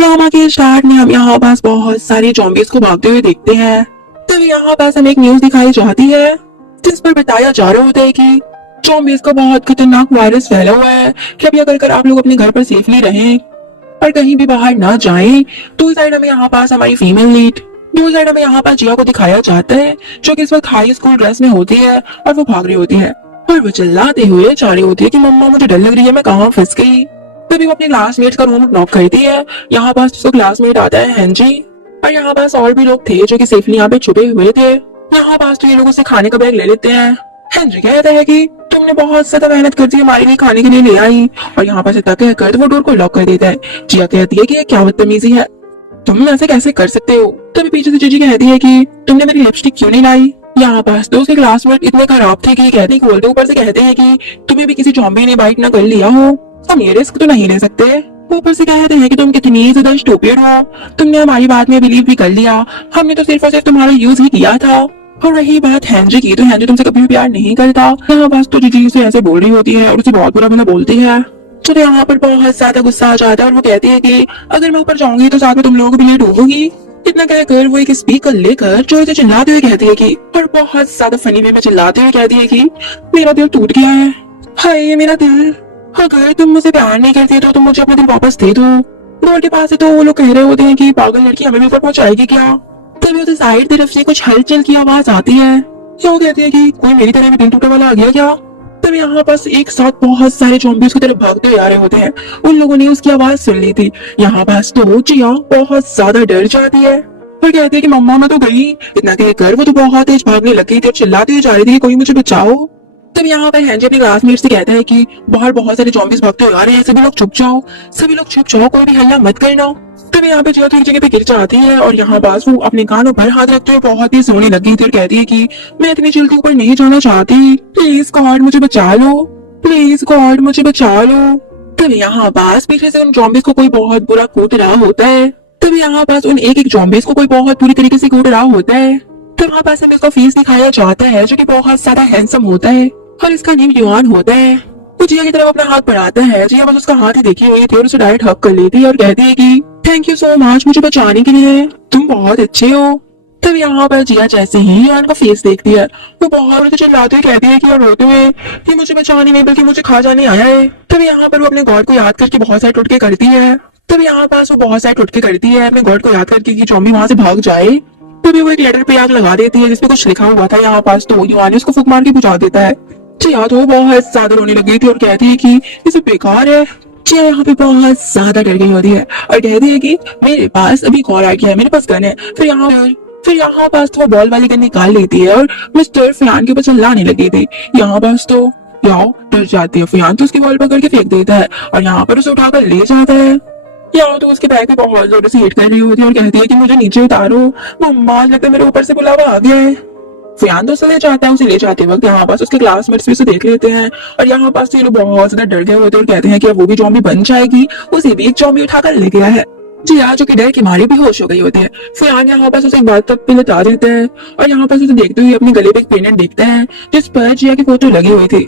Drama के start में हम यहाँ पास बहुत सारे zombies को भागते हुए देखते हैं। तभी यहाँ पास हमें एक न्यूज दिखाई जाती है जिस पर बताया जा रहा होता है कि zombies का बहुत खतरनाक वायरस फैला हुआ है। कृपया कर आप लोग अपने घर पर सेफली रहें और कहीं भी बाहर ना जाएं। दो साइड हमें यहाँ पास हमारी फीमेल लीड, दो साइड हमें यहाँ पास जिया को दिखाया जाता है जो कि इस वक्त हाई स्कूल ड्रेस में होती है और वो भाग रही होती है और वो चिल्लाते हुए जा रही होती है कि मम्मा मुझे डर लग रही है, मैं कहाँ फंस गई। तभी वो अपने क्लासमेट्स का रूम नॉक करती है। यहाँ पास उसका क्लासमेट आता है हेनरी और यहाँ पास और भी लोग थे जो कि सेफली यहाँ पे छुपे हुए थे। यहाँ पास तो ये लोग उससे खाने का बैग ले लेते हैं। हेनरी कहता है कि तुमने बहुत ज्यादा मेहनत कर दी हमारे लिए खाने के लिए ले आई, और यहाँ पास इतना कहकर वो डोर को लॉक कर देता है। जिया कहती है कि ये क्या बदतमीजी है, तुम ऐसे कैसे कर सकते हो। तभी पीछे से जीजी कहती है कि तुमने मेरी लिपस्टिक क्यों नहीं लाई। यहाँ पास तो उसके क्लासमेट इतने खराब थे कि कहते बोलते ऊपर से कहते हैं कि तुम्हें भी किसी ज़ॉम्बी ने बाइट ना कर लिया हो, हम ये रिस्क तो नहीं ले सकते। ऊपर से कहते हैं कि तुम कितनी ज्यादा स्टूपिड हो, तुमने हमारी बात में बिलीव भी कर लिया, हमने तो सिर्फ और सिर्फ तुम्हारा यूज ही किया था। और रही बात हेनरी की, तो हेनरी तुमसे कभी भी प्यार नहीं करता। यहाँ पास तो जीजी उसे ऐसे बोल रही होती है और उसे बहुत बुरा भला बोलती है। तो यहाँ पर बहुत ज्यादा गुस्सा आ जाता है और वो कहती है कि अगर मैं ऊपर जाऊंगी तो साथ में तुम लोगों को भी लेट होगी। इतना कहकर वो एक स्पीकर लेकर जोर से चिल्लाते हुए कहती है कि, और बहुत ज्यादा फनी वे में चिल्लाते हुए कहती है कि मेरा दिल टूट गया है, हाय ये मेरा दिल, अगर तुम मुझे प्यार नहीं करती तो तुम मुझे अपना दिल वापस दे दो। डोर के पास है तो वो लोग कह रहे होते हैं कि पागल लड़की हमें भी ऊपर पहुंचाएगी क्या। तभी उसे साइड तरफ से कुछ हलचल की आवाज आती है। क्या वो कहती है कि कोई मेरी तरह भी दिल टूटे वाला आ गया क्या। तब यहाँ पास एक साथ बहुत सारे ज़ॉम्बीज़ की तरफ भागते हुए आ रहे होते हैं। उन लोगों ने उसकी आवाज सुन ली थी। यहाँ पास तो जिया बहुत ज्यादा डर जाती है और कहती है कि मम्मा मैं तो गई। इतना कहकर वो तो बहुत तेज भागने लग गई थी और चिल्लाती हुई जा रही थी कि कोई मुझे बचाओ। तब यहाँ पर हेनरी अपने क्लासमेट से कहता है कि बाहर बहुत सारे ज़ॉम्बीज़ भागते हुए आ रहे हैं, सभी लोग छुप जाओ, सभी लोग छुप जाओ, कोई भी हल्ला मत करना। तब यहाँ पे जिया तो एक जगह पे गिर जाती है और यहाँ पास वो अपने कानों पर हाथ रखते हुए बहुत ही सोने लगी थी और कहती है कि मैं इतनी जल्दी ऊपर नहीं जाना चाहती, प्लीज गॉड मुझे बचा लो, प्लीज गॉड मुझे बचा लो। तब यहाँ पास पीछे से उन ज़ॉम्बीज़ को कोई बहुत बुरा कूट रहा होता है। तब यहाँ पास उन एक ज़ॉम्बीज़ को कोई बहुत बुरी तरीके से कूट रहा होता है। तब वहाँ पास हमें इसका फेस दिखाया जाता है जो कि बहुत ज्यादा हैंडसम होता है और इसका नेम युआन होता है। वो जिया की तरफ अपना हाथ बढ़ाता है। जिया बस उसका हाथ ही देखी हुई थी और उसे डायरेक्ट हक कर लेती है और कहती है कि थैंक यू सो मच मुझे बचाने के लिए, तुम बहुत अच्छे हो। तब यहाँ पर जिया जैसे ही युआन का फेस देखती है वो बहुत चिल्लाते हुए कहती है कि और रोते हुए कि मुझे बचाने नहीं बल्कि मुझे खा जाने आया है। तब यहाँ पर वो अपने गॉड को याद करके बहुत सारे टोटके करती है। तब यहाँ पास वो बहुत सारे टोटके करती है अपने गॉड को याद करके कि ज़ॉम्बी वहां से भाग जाए। तभी वो एक लेटर पे आग लगा देती है जिसपे कुछ लिखा हुआ था। यहाँ पास तो युआन उसको फूंक मार के बुझा देता है। जिया तो बहुत ज्यादा रोने लग गई थी और कहती है कि इसे बेकार है। जिया यहाँ पे बहुत ज्यादा डर गई होती है और कहती है कि मेरे पास अभी एक और आइडिया है, मेरे पास गन है। फिर यहाँ पास तो वो बॉल वाली गन निकाल लेती है और मिस्टर फियान के ऊपर चिल्लाने लगी थी। यहाँ पास तो याओ डर जाती है। फियान तो उसकी बॉल पकड़ के फेंक देता है और यहाँ पर उसे उठाकर ले जाता है। याओ तो उसके बैग पे बहुत जोर से हिट कर रही होती है और कहती है कि मुझे नीचे उतारो, मम्मा लगता है मेरे ऊपर से बुलावा आ गया है। फियान तो उसे ले जाता है। उसे ले जाते वक्त यहाँ पास उसके क्लासमेट्स भी उसे देख लेते हैं और यहाँ पास तो ये लोग बहुत ज्यादा डर गए होते हैं और कहते हैं कि अब वो भी ज़ॉम्बी बन जाएगी। उसे भी एक ज़ॉम्बी उठाकर ले गया है। जिया जो कि डर के मारे बेहोश हो गई होती है। फियान यहाँ पास उसे एक बात तक पे लता देता है और यहाँ पास उसे देखते हुए अपने गले पे एक पेंडेंट देखता है जिस पर जिया की फोटो लगी हुई थी।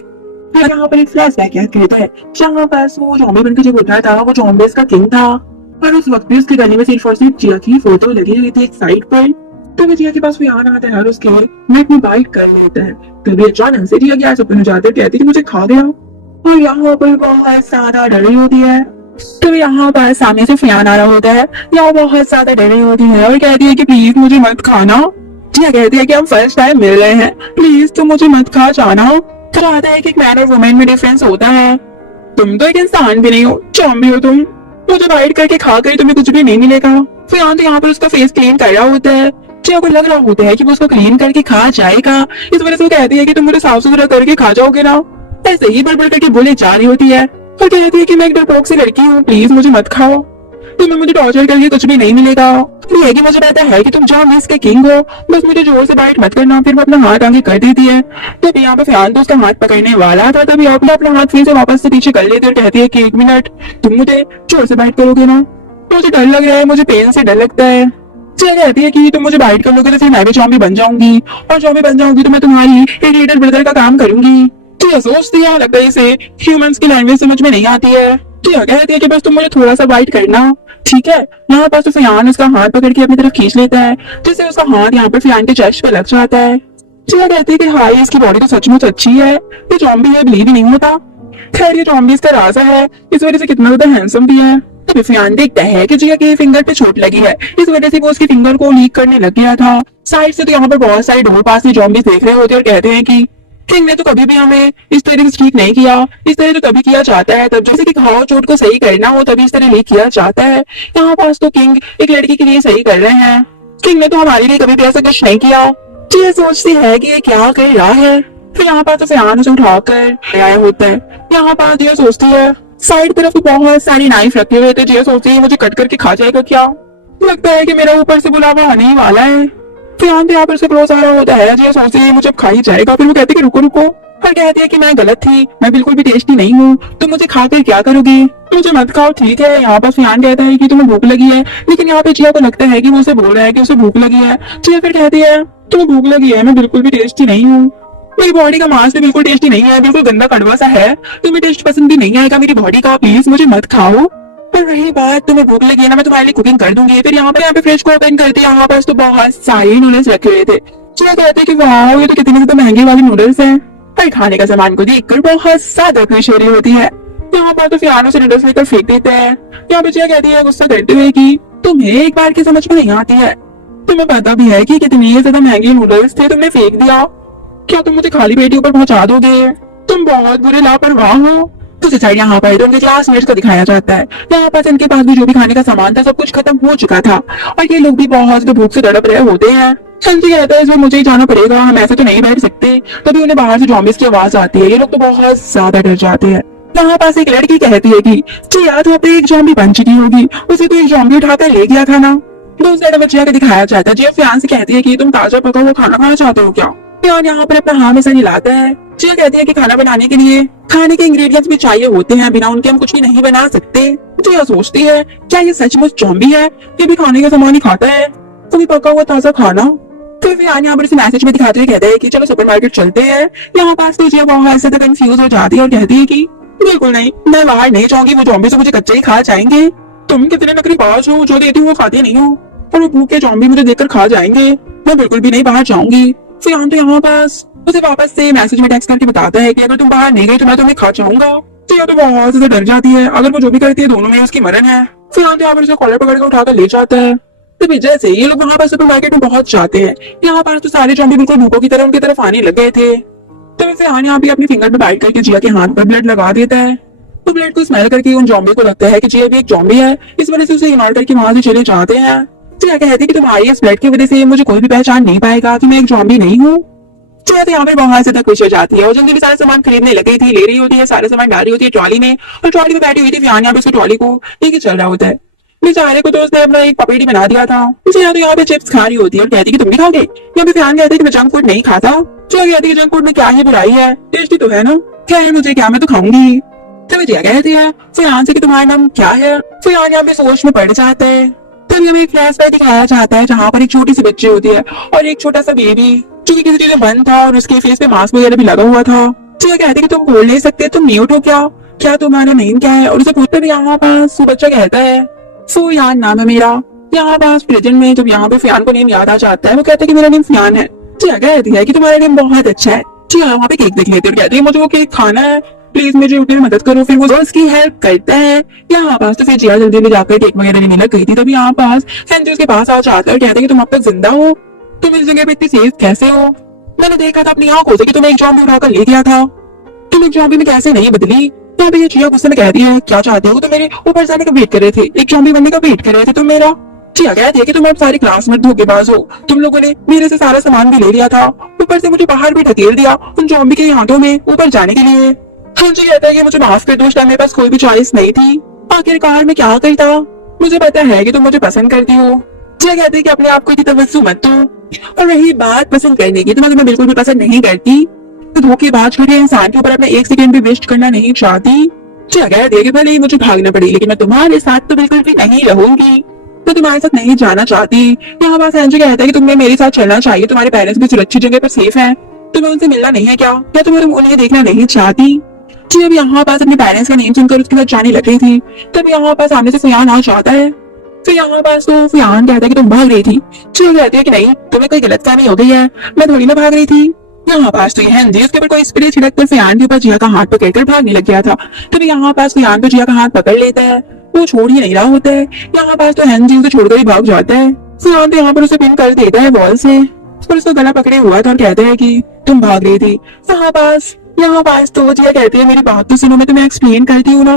फिर यहाँ पर एक फ्लैशबैक याद कहता है जहाँ पास वो ज़ॉम्बी बनकर जब उठा था वो ज़ॉम्बीज़ का किंग था और उस वक्त भी उसके गले में सिर्फ और सिर्फ जिया की फोटो लगी हुई थी एक साइड पर। तभी जिया के पास फियान आता है और उसके नेक में बाइट कर लेता है। तभी अचानक से जिया गैस ओपन हो जाते है, कहती है कि मुझे खा गया और यहाँ पर बहुत ज्यादा डर रही होती है। तभी यहाँ पर सामने से फियान आ रहा होता है। यहाँ बहुत ज्यादा डर रही होती है और कहती है कि प्लीज मुझे मत खाना। जिया कहती है कि हम फर्स्ट टाइम मिल रहे हैं, प्लीज तुम मुझे मत खा जाना। फिर आता है कि एक मैन और वुमेन में डिफरेंस होता है, तुम तो एक इंसान भी नहीं हो, ज़ॉम्बी हो तुम, मुझे बाइट करके खा गई, तुम्हें कुछ भी नहीं मिलेगा। फियान तो यहाँ पर उसका फेस क्लीन कर रहा होता है। जिया को लग रहा होता है कि वो उसको क्लीन करके खा जाएगा, इस वजह से वो कहती है कि तुम मुझे साफ सुथरा करके खा जाओगे ना। ऐसे ही बड़बड़ करके बोले जा रही होती है और कहती है कि मैं एक डरपोक सी लड़की हूँ, प्लीज मुझे मत खाओ, तुम्हें मुझे टॉर्चर करके कुछ भी नहीं मिलेगा। ये है कि मुझे पता है कि तुम ज़ॉम्बीज़ के किंग हो, बस मुझे जोर से बाइट मत करना। फिर वो अपना हाथ आगे कर देती है। तब यहाँ पे फियान तो उसका हाथ पकड़ने वाला था, तभी अपना हाथ फिर से वापस से पीछे कर लेती है और कहती है कि एक मिनट, तुम मुझे जोर से बाइट करोगे ना, मुझे डर लग रहा है, मुझे पेन से डर लगता है। जिया कहती है कि तुम मुझे बाइट कर लोगे तो फिर मैं भी ज़ॉम्बी बन जाऊंगी और ज़ॉम्बी बन जाऊंगी तो मैं तुम्हारी एक लिटिल ब्रदर का काम करूंगी। जिया सोचती है, लगता है इसे ह्यूमंस की लैंग्वेज समझ में नहीं आती है। तो यह कहती है कि बस तुम मुझे थोड़ा सा वाइट करना, ठीक है। यहाँ पास तो फियान उसका हाथ पकड़ के अपनी तरफ खींच लेता है, जिससे उसका हाथ यहाँ पर फियान के चेस्ट पे लग जाता है। जिया कहती है कि हाय, इसकी बॉडी तो सचमुच अच्छी है, ये जॉम्बी है, बिलीव ही नहीं होता। खैर ये जॉम्बी इसका राजा है, इस वजह से कितना ज्यादा हैंडसम भी है। तभी फियान देखता है कि जिया के फिंगर पे चोट लगी है, इस वजह से वो उसकी फिंगर को लीक करने लग गया था। साइड से तो यहाँ पर बहुत सारे ढोल पास में जॉम्बी देख रहे होते हैं और कहते हैं कि किंग ने तो कभी भी हमें इस तरह से ठीक नहीं किया, इस तरह तो तभी किया जाता है तब जैसे कि घाव चोट को सही करना हो तभी इस तरह नहीं किया जाता है। यहाँ पास तो किंग एक लड़की के लिए सही कर रहे हैं, किंग ने तो हमारे लिए कभी भी ऐसा कुछ नहीं किया। तो ये सोचती है कि ये क्या कर रहा है। फिर यहाँ पास तो फियान उसे उठाकर आया होता है। यहाँ पास ये सोचती है, साइड तरफ तो बहुत सारी नाइफ रखे हुए थे, ये सोचती है मुझे कट करके खा जाएगा क्या। लगता है कि मेरा ऊपर से बुलावा आने ही वाला है। फियान तो यहाँ पर से क्लोज आ रहा होता है, ये सोचती है मुझे अब खा ही जाएगा। फिर वो कहती है कि रुको रुको, और कहती है कि मैं गलत थी, मैं बिल्कुल भी टेस्टी नहीं हूँ, तुम मुझे खाकर क्या करोगी, मुझे मत खाओ ठीक है। यहाँ पर फियान कहता है कि तुम्हें भूख लगी है, लेकिन यहाँ पे जिया को लगता है कि वो उसे बोल रहा है कि उसे भूख लगी है। जिया फिर कहती है तुम्हें भूख लगी है, मैं बिल्कुल भी टेस्टी नहीं हूँ, मेरी बॉडी का मांस भी बिल्कुल टेस्टी नहीं है, बिल्कुल गंदा कड़वा सा है, तुम्हें टेस्ट पसंद भी नहीं आएगा मेरी बॉडी का, प्लीज मुझे मत खाओ। पर रही बात तुम्हें भूख लगी है ना, मैं तुम्हारे लिए कुकिंग कर दूंगी। फिर यहाँ पे फ्रिज को ओपन करती है, यहाँ पर तो बहुत सारे नूडल्स रखे हुए थे। जिया कहते हैं कि वाह ये तो कितने ज्यादा महंगे वाले नूडल्स हैं। पर खाने का सामान को देखकर बहुत ज्यादा खुश हो रही होती है। यहाँ पर तो फियानो से नूडल्स लेकर फेंक देता है। यहाँ पे जिया कहती है गुस्सा करते हुए कि तुम्हें एक बार की समझ में नहीं आती है, तुम्हें पता भी है कि कितने ज्यादा महंगे नूडल्स थे, तुमने फेंक दिया, क्या तुम मुझे खाली पेटी ऊपर पहुंचा दोगे, तुम बहुत बुरे लापरवाह हो। दूसरी साइड यहाँ पर तो उनके क्लासमेट्स को दिखाया जाता है। यहाँ पर इनके पास भी जो भी खाने का सामान था सब कुछ खत्म हो चुका था और ये लोग भी बहुत भूख से तड़प रहे होते हैं। संजय कहता है इसमें मुझे ही जाना पड़ेगा, हम ऐसे तो नहीं बैठ सकते। तभी उन्हें बाहर से जॉम्बिस की आवाज आती है, ये लोग तो बहुत ज्यादा डर जाते हैं। यहाँ पास एक लड़की कहती है कि जी याद हो एक जॉम्बी बन चुकी होगी, उसे तो एक जॉम्बी उठाकर ले गया था ना। दूसरी साइड जिया को दिखाया जाता है, जिया फियान से कहती है कि तुम ताजा पका हुआ खाना खाना चाहते हो क्या। फियान यहाँ पर अपना हाँ में सर हिलाता है। जिया कहती है कि खाना बनाने के लिए खाने के इंग्रेडिएंट्स भी चाहिए होते हैं, बिना उनके हम कुछ भी नहीं बना सकते। जिया सोचती है क्या ये सचमुच जॉम्बी है, ये भी खाने का सामान ही खाता है, कभी पका हुआ ताजा खाना। फिर फियान यहाँ पर इसे मैसेज में दिखाते हुए कहते हैं कि चलो सुपरमार्केट चलते हैं। यहाँ पास तो जिया बहुत ऐसे तो कंफ्यूज हो जाती है और कहती है कि बिल्कुल नहीं, मैं बाहर नहीं जाऊंगी, वो जॉम्बी से मुझे कच्चे ही खा जाएंगे। तुम कितने नखरेबाज हो, जो देती हो वो खाते नहीं हो, और वो भूखे जॉम्बी मुझे देखकर खा जाएंगे, मैं बिल्कुल भी नहीं बाहर जाऊंगी। फियान तो यहाँ पास उसे वापस से मैसेज में टेक्स्ट करके बताता है कि अगर तुम बाहर नहीं गई तो मैं तुम्हें खा जाऊंगा। तो यह तो बहुत ज्यादा डर जाती है, अगर वो जो भी करती है दोनों में उसकी मरण है। फियान तो यहाँ पर उसे कॉलर पकड़ कर उठाकर ले जाता है। तभी जैसे ये लोग वहाँ पर सुपरमार्केट में पहुंच जाते हैं, यहाँ पर तो सारे जॉम्बी बिल्कुल भूखों की तरह उनकी तरफ आने लग गए थे। तभी फियान यहाँ भी अपनी फिंगर पे बाइट करके जिया के हाथ पर ब्लड लगा देता है। तो ब्लड को स्मेल करके उन जॉम्बी को लगता है कि जिया भी एक जॉम्बी है, इस वजह से उसे इग्नोर करके वहां से चले जाते हैं। जिया कहती है कि तुम्हारी इस ब्लड की वजह से मुझे कोई भी पहचान नहीं पाएगा कि मैं एक जॉम्बी नहीं हूँ। जिया तो यहाँ पर बहुत ज्यादा खुश हो जाती है और जल्दी भी सारा सामान खरीदने लग गई थी, ले रही होती है, सारा सामान डाल रही होती है ट्रॉली में, और ट्रॉली में बैठी हुई थी फियान यहाँ पे उसकी ट्रॉली को लेके चल रहा होता है। बेचारे को तो उसने अपना एक पपेटी बना दिया था। जिया तो यहाँ पे चिप्स खा रही होती है और कहती है कि तुम भी खाओगे। यहाँ पे फियान कहते हैं कि मैं जंक फूड नहीं खाता। जिया कहती है जंक फूड में क्या ही बुराई है, टेस्टी तो है ना, खैर मुझे क्या, मैं तो खाऊंगी। तभी जिया कहती है फियान से कि तुम्हारा नाम क्या है। फियान यहाँ पे सोच में पड़ जाता है। तभी हमें एक फ्लैशबैक दिखाया जाता है जहाँ पर एक छोटी सी बच्ची होती है और एक छोटा सा बेबी जो कि किसी चीज में बंद था और उसके फेस पे मास्क वगैरह भी लगा हुआ था। जिया कहती है कि तुम बोल नहीं सकते, तुम म्यूट हो क्या, क्या तुम्हारा नेम क्या है, और उसे पूछते भी यहाँ पास वो बच्चा कहता है फियान नाम है मेरा। यहाँ पास प्रेजेंट में जब यहाँ पे फियान को नेम याद आ जाता है, वो कहता है कि मेरा नेम फियान है। जिया कहती है कि तुम्हारा नेम बहुत अच्छा है। जिया वहाँ पे केक देख लेते और कहती है मुझे वो केक खाना है, प्लीज मुझे उठने में मदद करो। फिर वो उसकी हेल्प करता है। यहाँ पास तो फिर जिया जल्दी में जाकर केक वगैरह लेने लग गई थी। तभी यहाँ पास संजय उसके पास आ जाता है और कहते हैं कि तुम अब तक जिंदा हो, तुम इस जगह पे इतनी सेफ कैसे हो, मैंने देखा था अपनी आंखों से कि तुम्हें एक जॉम्बी उठाकर ले गया था, तुम एक जॉम्बी में कैसे नहीं बदली। यहाँ पे ये जिया गुस्से में कहती है क्या चाहते हो, तुम मेरे ऊपर जाने का वेट कर रहे थे, एक जॉम्बी बनने का वेट कर रहे थे तुम मेरा। जिया कहती है कि तुम अब सारी क्लास में धोखेबाज हो, तुम लोगों ने मेरे से सारा सामान भी ले लिया था, ऊपर से मुझे बाहर भी ढकेल दिया उन जॉम्बी के हाथों में ऊपर जाने के लिए। संजय कहता है कि मुझे माफ कर दो, उस टाइम मेरे पास कोई भी चॉइस नहीं थी, आखिरकार मैं क्या करता, मुझे पता है कि तुम मुझे पसंद करती हो। जिया कहती है कि अपने आप को इतनी तवज्जो मत दो, और रही बात पसंद करने की तो मैं तुम्हें बिल्कुल भी पसंद नहीं करती, तो धोखेबाज छोटे इंसान के ऊपर अपना एक सेकंड भी वेस्ट करना नहीं चाहती। जिया कहती है कि भले ही मुझे भागना पड़े लेकिन मैं तुम्हारे साथ तो बिल्कुल भी नहीं रहूंगी, मैं तुम्हारे साथ नहीं जाना चाहती। यहाँ पास संजय कहता है कि तुम्हें मेरे साथ चलना चाहिए, तुम्हारे पेरेंट्स भी सुरक्षित जगह पर सेफ हैं, तुम्हें उनसे मिलना नहीं है क्या, या तुम्हें उन्हें देखना नहीं चाहती। जी अब यहाँ पास अपने पेरेंट्स का नेम सुनकर उसके साथ जाने लग रही थी, तब यहाँ पास सामने से फयान आ जाता है। फिर यहाँ पास तो फयान कहता है कि तुम भाग रही थी। जी कहती है कि नहीं, तुम्हें कोई गलतफहमी हो गई है, मैं थोड़ी ना भाग रही थी। यहाँ पास तो यह जी उसके ऊपर कोई स्प्रे छिड़क कर फयान के ऊपर जिया का हाथ पकड़कर भागने लग गया था। तभी यहाँ पास फयान तो जिया का हाथ पकड़ लेता है, वो छोड़ ही नहीं रहा होता है। यहाँ पास तो हैन जी उसे छोड़कर ही भाग जाता है। फयान तो यहाँ पर उसे पिन कर देता है बॉल से और उसका गला पकड़े हुआ था और कहता है कि तुम भाग रही थी। यहाँ पास तो जिया कहती है मेरी बात तो सुनो, मैं तुम्हें एक्सप्लेन करती हूँ ना।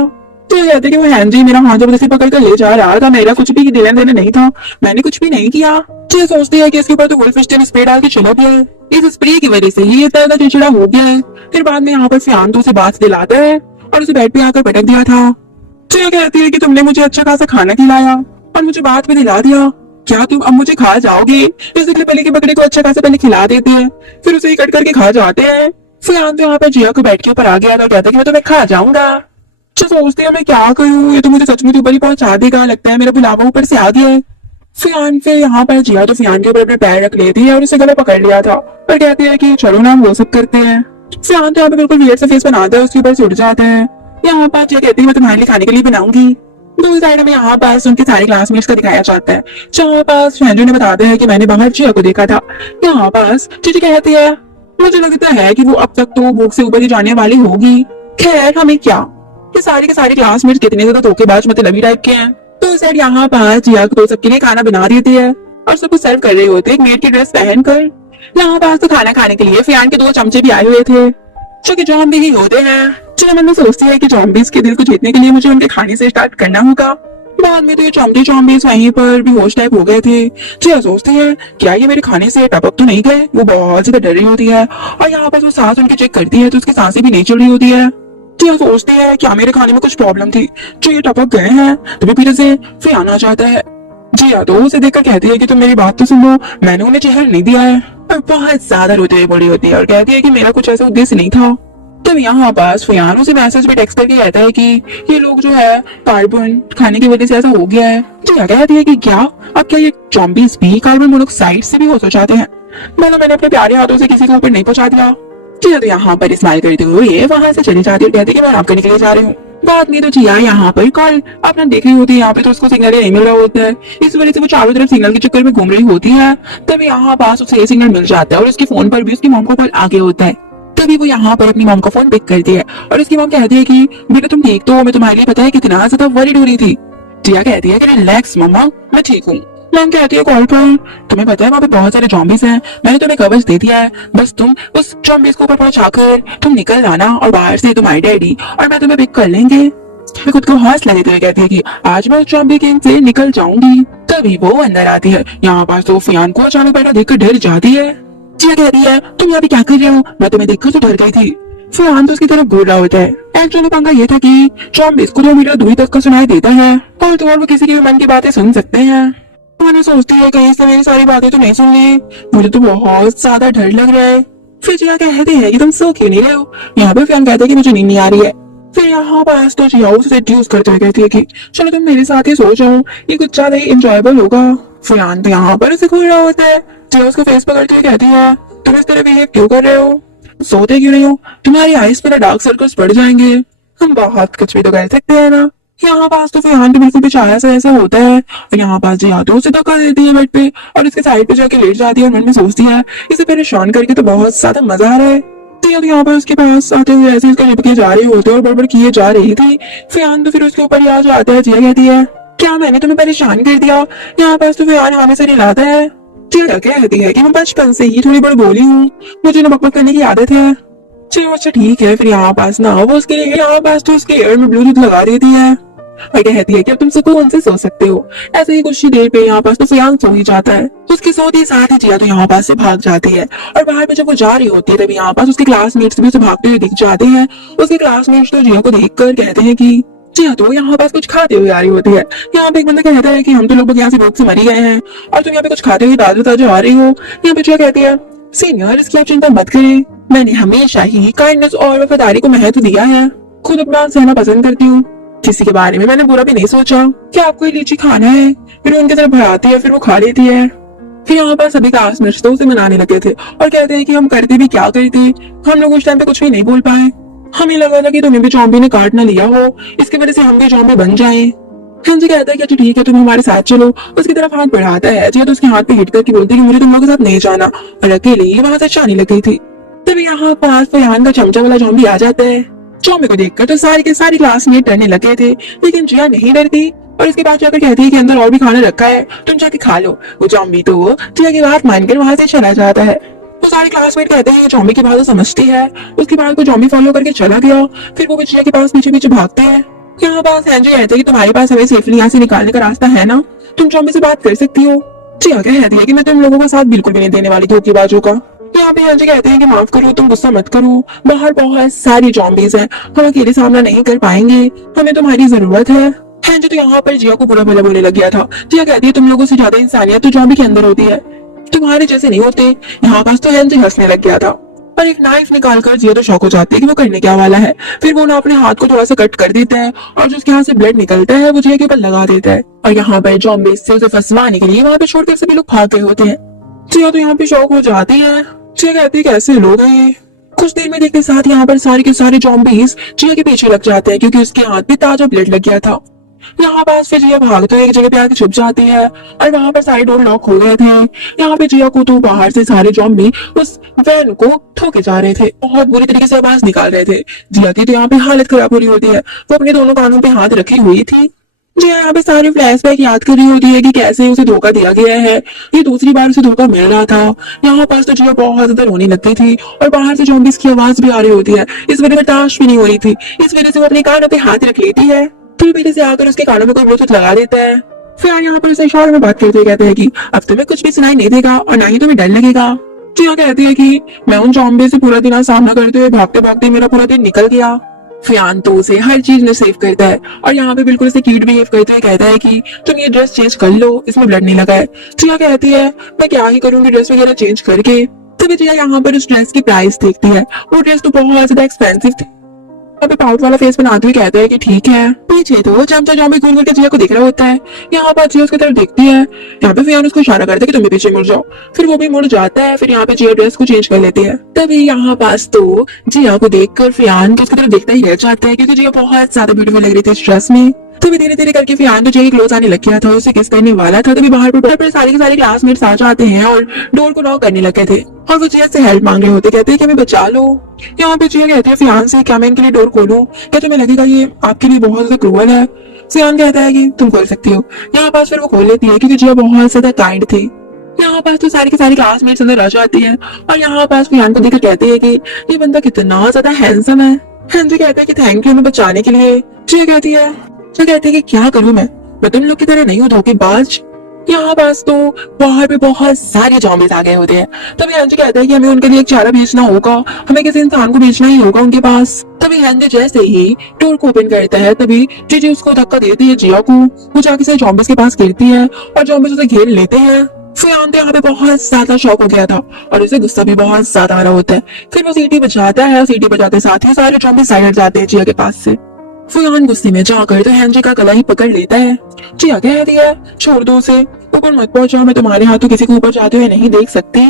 तो ये कहते कि वो हैन जी मेरा हाथ जबरदस्ती पकड़ कर ले जा रहा था, मेरा कुछ भी लेना देना नहीं था, मैंने कुछ भी नहीं किया। ये सोचती है कि इसके ऊपर तो वुल्फस्टीन स्प्रे डाल के चला गया है, इस स्प्रे की वजह से ही ये ज्यादा चिड़चिड़ा हो गया है। फिर बाद में यहाँ पर फयान तो उसे बात दिलाता है और उसे बेड पे आकर पटक दिया था। तो ये कहती है कि तुमने मुझे अच्छा खासा खाना खिलाया और मुझे बात में दिला दिया, क्या तुम अब मुझे खा जाओगे? इसलिए पहले के बकरे को अच्छा खासा पहले खिला देते हैं, फिर उसे ही कट करके खा जाते हैं। फयान तो यहाँ पर जिया को बेड के ऊपर आ गया था और कहता है कि मैं तुम्हें खा जाऊंगा। जो सोचते हैं मैं क्या करूं, ये तो मुझे सच में ऊपर ही पहुंचा देगा, लगता है मेरा बुलावा ऊपर से आ गया है। फयान फिर यहाँ पर जिया तो फयान के ऊपर अपने पैर रख लेती है और उसे गला पकड़ लिया था और कहती है कि चलो ना हम वो सब करते हैं। फयान तो यहाँ पे बिल्कुल वियर्ड सा फेस बनाता है, उसके ऊपर से उठ जाता है। यहाँ पर जिया कहती है मैं तुम्हारे लिए खाने के लिए बनाऊंगी। दूसरी साइड में यहाँ पास उनके सारे क्लासमेट्स का दिखाया जाता है, जहाँ पास फ्रेंडो ने बताते हैं कि मैंने बाहर जिया को देखा था। यहाँ पास चीची कहती है मुझे लगता है कि वो अब तक तो बुक से ऊपर ही जाने वाली होगी, खैर हमें क्या, ये सारे के सारे क्लासमेट्स कितने ज्यादा धोखेबाज मतलबी टाइप के हैं। तो सर यहाँ पर जिया तो सबके लिए खाना बना देती है और सबको सर्व कर रहे होते हैं मेड की ड्रेस पहनकर। यहाँ पास तो खाना खाने के लिए फयान के 2 चमचे भी आए हुए थे जो कि जॉम्बी ही होते हैं। जो मन में सोचती है कि जॉम्बीज के दिल को जीतने के लिए मुझे उनके खाने से स्टार्ट करना होगा। बाद में तो ये जॉम्बीज वहीं पर बेहोश टाइप हो गए थे। जिया सोचती है क्या ये मेरे खाने से टपक तो नहीं गए, वो बहुत ज्यादा डर रही होती है और यहाँ पर वो सांस उनकी चेक करती है तो उसकी सांसें भी नहीं चल रही होती है। जिया सोचती है क्या मेरे खाने में कुछ प्रॉब्लम थी जो ये टपक गए हैं, तभी फिर से फयान आ जाता है। जिया तो उसे देखकर कहती है कि तुम मेरी बात तो सुन लो, मैंने उन्हें जहर नहीं दिया है, और बहुत ज्यादा रोते हुए बड़ी होती है और कहती है कि मेरा कुछ ऐसा उद्देश्य नहीं था। तब यहाँ पास फयान उसे मैसेज पे टेक्स्ट करके कहता है कि ये लोग जो है कार्बन खाने की वजह से ऐसा हो गया है। जिया कहती है कि क्या अब क्या ये जॉम्बीज भी कार्बन मोनोऑक्साइड से भी हो जाते हैं, मतलब मैंने अपने प्यारे हाथों से किसी को ऊपर नहीं पहुंचा दिया। जिया तो यहाँ पर स्माइल करते हुए वहां से चली जाती है, कहती है कि मैं आराम करने के लिए जा रही हूँ। बाद में तो जिया यहाँ पर कॉल अपना देख रही होती है, यहाँ पे तो उसको सिग्नल नहीं मिल रहा होता है, इस वजह से वो चारों तरफ सिग्नल के चक्कर में घूम रही होती है। तभी यहाँ पास उसे ये सिग्नल मिल जाता है और उसके फोन पर भी उसकी मॉम का कॉल आगे होता है। तभी वो यहाँ पर अपनी मॉम का फोन पिक करती है और उसकी मॉम कहती है कि बेटा तुम ठीक तो हो, मैं तुम्हारे लिए पता है कितना ज्यादा वरीड हो रही थी। जिया कहती है कि रिलैक्स मम्मा, मैं ठीक हूँ। मॉम कहती है कॉल पर तुम्हें पता है वहाँ पे बहुत सारे जॉम्बीज हैं, मैंने तुम्हें कवच दे दिया है, बस तुम उस जॉम्बीज को ऊपर पहुंचाकर तुम निकल आना और बाहर से तुम्हारे डैडी और मैं तुम्हें पिक कर लेंगे। फिर खुद को हौसला देते हुए कहती है कि आज मैं उस जॉम्बी किंग से निकल जाऊंगी। तभी वो अंदर आती है। यहाँ पास तो फयान को अचानक बैठा देखकर डर जाती है। जिया कहती है तुम यहाँ पे क्या कर रहे हो, मैं तुम्हें देखकर तो डर गई थी। फयान तो उसकी तरफ घूर रहा होता है। एक्चुअली पंगा ये था कि जॉम्बीज को 2 मीटर दूरी तक का सुनाई देता है और तो और वो किसी के भी मन की बातें सुन सकते हैं। मैंने सोचती है कहीं से मेरी सारी बातें तो नहीं सुन ली, मुझे तो बहुत ज्यादा डर लग रहा है। फिर जिया कहते हैं कि तुम सो क्यों नहीं रहे हो, यहाँ पे फयान कहते हैं कि मुझे नींद नहीं आ रही है। फिर यहाँ पास तो जिया उसे सेड्यूस करते हुए कहती है कि चलो तुम मेरे साथ ही सो जाओ, ये कुछ ज्यादा ही एंजॉयबल होगा। फयान तो यहाँ पर उसे घूर रहा होता है। जिया उसको फेस पकड़ते हुए कहती है तुम इस तरह बिहेव क्यों कर रहे हो, सोते क्यों नहीं हो, तुम्हारी आईज पर डार्क सर्कल्स बढ़ जाएंगे, हम बहुत कुछ भी तो कर सकते हैं ना। यहाँ पास तो फयान तो बिल्कुल बेचारा सा ऐसा होता है और यहाँ पास जिया तो उसे धक्का देती है बेड पे और उसके साइड पे जाके लेट जाती है और मन में सोचती है इसे परेशान करके तो बहुत ज्यादा मजा आ रहा है। तो यहाँ पर उसके पास आते हुए ऐसे उसका लिपके जा रहे होते और बड़बड़ किए जा रही थी। फयान तो फिर उसके ऊपर ही आ जाता है। जिया कहती है क्या मैंने तुम्हें परेशान कर दिया। यहाँ पास तो फयान हमें से हिलाता है। जिया कहती है कि मैं बचपन से ही थोड़ी बड़ी बोली हूँ, मुझे ना बकबक करने की आदत है। चलो अच्छा ठीक है। फिर यहाँ पास ना वो उसके यहाँ पास तो उसके ईयर में ब्लूटूथ लगा देती है और कहती है कि अब तुम सुकून से सो सकते हो। ऐसे ही कुछ ही देर पे यहाँ पास तो फयान सो ही जाता है। उसके सोते ही साथ ही जिया तो यहाँ पास से भाग जाती है और बाहर पे जब वो जा रही होती है तभी यहाँ पास उसके क्लासमेट्स भी उसे भागते हुए दिख जाते हैं। उसके क्लासमेट्स तो जिया को देखकर कहते हैं कि जिया तो यहाँ पास कुछ खाते हुए आ रही होती है। यहाँ पे एक बंदा कहता है कि हम तो लगभग यहाँ से भूख से मर ही गए हैं और तुम यहाँ पे कुछ खाते हुए ताजा आ रही हो। यहाँ पे जिया कहती है सीनियर इसकी आप चिंता मत करें, मैंने हमेशा ही काइंडनेस और वफादारी को महत्व दिया है, खुद अपना सहना पसंद करती हूँ, किसी के बारे में मैंने बुरा भी नहीं सोचा। क्या आपको लीची खाना है? फिर उनकी तरफ बढ़ाती है, फिर वो खा लेती है। फिर यहाँ पर सभी क्लासमेट्स तो उसे मनाने लगे थे और कहते हैं कि हम करते भी क्या करते, हम लोग उस टाइम पे कुछ भी नहीं बोल पाए। हमें लगा था कि तुम्हें भी जॉम्बी ने काट ना लिया हो, इसकी वजह से हम भी जॉम्बी बन जाएं। हेनरी कहता है कि अच्छा ठीक है, तुम हमारे साथ चलो। उसकी तरफ हाथ बढ़ाता है, जिया तो उसके हाथ पे हिट करके बोलती है कि मुझे तुम लोगों के साथ नहीं जाना, और अकेले ही वहां से जाने लग गई थी। तभी यहाँ पास फयान का चमचा वाला जॉम्बी आ जाता है। जॉम्बी को देखकर तो सारे के सारे क्लासमेट डरने लगे थे, लेकिन जिया नहीं डरती और इसके बाद जाकर कहती है कि अंदर और भी खाना रखा है, तुम जाके खा लो। वो जॉम्बी तो जिया की बात मानकर वहां से चला जाता है। वो सारे क्लासमेट कहते हैं जॉम्बी की बात तो समझती है। उसके बाद वो जॉम्बी फॉलो करके चला गया। फिर वो जिया के पास पीछे पीछे भागते हैं। यहाँ पास हेनरी कहते हैं कि तुम्हारे पास हमें सेफली यहाँ से निकालने का रास्ता है ना, तुम जॉम्बी से बात कर सकती हो। जिया कहती है कि मैं तुम लोगों का साथ बिल्कुल भी नहीं देने वाली धोखेबाजों का। यहाँ पे हेनरी कहते हैं कि माफ करो, तुम गुस्सा मत करो, बाहर बहुत सारी जॉम्बीज हैं, हम अकेले सामना नहीं कर पाएंगे, हमें तुम्हारी जरूरत है। हेनरी तो यहाँ पर जिया को बुरा भला बोलने लग गया था। जिया कहती है तुम लोगों से ज्यादा इंसानियत तो जॉम्बी के अंदर होती है, तुम्हारे जैसे नहीं होते। यहाँ पास तो हेनरी हंसने लग गया था और एक नाइफ निकालकर जिया तो शौक हो जाती है कि वो करने क्या वाला है। फिर वो ना अपने हाथ को थोड़ा सा कट कर देता है और जो उसके हाथ से ब्लड निकलता है वो जिया के ऊपर लगा देता है। और यहाँ पर जॉम्बीज से उसे फंसवाने के लिए वहां पे छोड़कर सभी लोग भाग गए होते हैं। जिया तो यहाँ पे शौक हो जाती है। जिया कहती है कैसे लोग हैं ये। कुछ देर में देखते साथ यहाँ पर सारे के सारे जॉम्बीज जिया के पीछे लग जाते हैं, क्योंकि उसके हाथ में ताजा ब्लड लग गया था। यहाँ पास फिर जिया भागते हुए एक जगह पे आके छुप जाती है और वहां पर सारे डोर लॉक हो गए थे। यहाँ पे जिया को तो बाहर से सारे जॉम्बी उस वैन को ठोके जा रहे थे, बहुत बुरी तरीके से आवाज निकाल रहे थे। जिया की तो यहाँ पे हालत खराब हो रही होती है, वो अपने दोनों कानों पे हाथ रखी हुई थी। जिया यहाँ पे सारे फ्लैशबैक याद कर रही होती है कि कैसे उसे धोखा दिया गया है, ये दूसरी बार उसे धोखा मिल रहा था। यहाँ पास तो जिया बहुत ज्यादा रोने लगती थी और बाहर से जॉम्बीज की आवाज भी आ रही होती है, इस वजह बर्दाश्त भी नहीं हो रही थी। इस वजह से वो अपने कानों पे हाथ रख लेती है, फिर पीछे से आकर उसके कानों में कोई ब्लूटूथ लगा देता है। फिर यहाँ पर उसे इशारे में बात करते कहते हैं कि अब तुम्हें कुछ भी सुनाई नहीं देगा और ना ही तुम्हें डर लगेगा। जिया कहती है कि मैं उन जॉम्बी से पूरा दिन आज सामना करते हुए भागते भागते मेरा पूरा दिन निकल गया। फियान तो उसे हर चीज में सेव करता है और यहाँ पे बिल्कुल उसे क्यूट बिहेव करते हुए कहता है कि तुम ये ड्रेस चेंज कर लो, इसमें ब्लड नहीं लगा है। जिया कहती है मैं क्या ही करूंगी ड्रेस वगैरह चेंज करके। तभी जिया यहाँ पर उस ड्रेस की प्राइस देखती है, वो ड्रेस तो बहुत ज्यादा एक्सपेंसिव थी। अभी पाउट वाला फेस बनाते हुए कहते हैं कि ठीक है। पीछे तो चमचा जॉम्बी घूर के जिया को देख रहा होता है। यहाँ पर जिया उसकी तरफ देखती है, यहाँ पे फियान उसको इशारा करता है कि तुम भी पीछे मुड़ जाओ। फिर वो भी मुड़ जाता है। फिर यहाँ पे जिया ड्रेस को चेंज कर लेती है। तभी यहाँ पास तो जिया को देखकर फियान तो उसकी तरफ देखता ही रह जाता है, क्योंकि जिया बहुत ज्यादा ब्यूटीफुल लग रही थी इस ड्रेस में। तभी धीरे धीरे करके फियान तो जिया क्लोज आने लग गया था, उसे किस करने वाला था। तभी बाहर पर सारे के सारे क्लासमेट्स आ जाते हैं और डोर को नॉक करने लगे थे और वो जिया से हेल्प मांग रहे होते, कहते हैं कि हमें बचा लो। यहाँ पे जिया कहती है फियान से क्या मैं इनके लिए डोर खोलूं, क्या तुम्हें लगेगा ये आपके लिए बहुत ज्यादा क्रूअल है। फियान कहता है कि तुम खोल सकती हो। यहाँ पास फिर वो खोल लेती है, क्योंकि जिया बहुत ज्यादा काइंड थी। यहाँ पास तो सारी की सारी क्लासमेट्स अंदर आ जाती है और यहाँ पास फियान को देखकर कहते हैं कि ये बंदा कितना ज्यादा हैंडसम है। हेनरी कहते हैं कि थैंक यू हमें बचाने के लिए। जिया कहती है कि क्या करूं मैं तुम लोग की तरह नहीं हूँ धोखेबाज। यहाँ पास तो बाहर पे बहुत सारे जॉम्बीज आ गए होते हैं। तभी हेनरी कहता है कि हमें उनके लिए एक चारा भेजना होगा, हमें किसी इंसान को भेजना ही होगा उनके पास। तभी हेनरी जैसे ही डोर को ओपन करता है, तभी जीजी उसको धक्का देती है जिया को। वो जाके से जॉम्बीज के पास गिरती है और जॉम्बीज उसे घेर लेते हैं। फियान तो यहाँ पे बहुत ज्यादा शॉक हो गया था और उसे गुस्सा भी बहुत ज्यादा आ रहा होता है। फिर वो सीटी बजाता है, सीटी बजाते साथ ही सारे जॉम्बीज साइड जाते हैं जिया के पास से। फियान गुस्से में जाकर तो हेनरी का गला ही पकड़ लेता है। जिया कहती है छोड़ दो उसे, ऊपर मत पहुंचो, मैं तुम्हारे हाथों किसी को ऊपर जाते हुए नहीं देख सकती।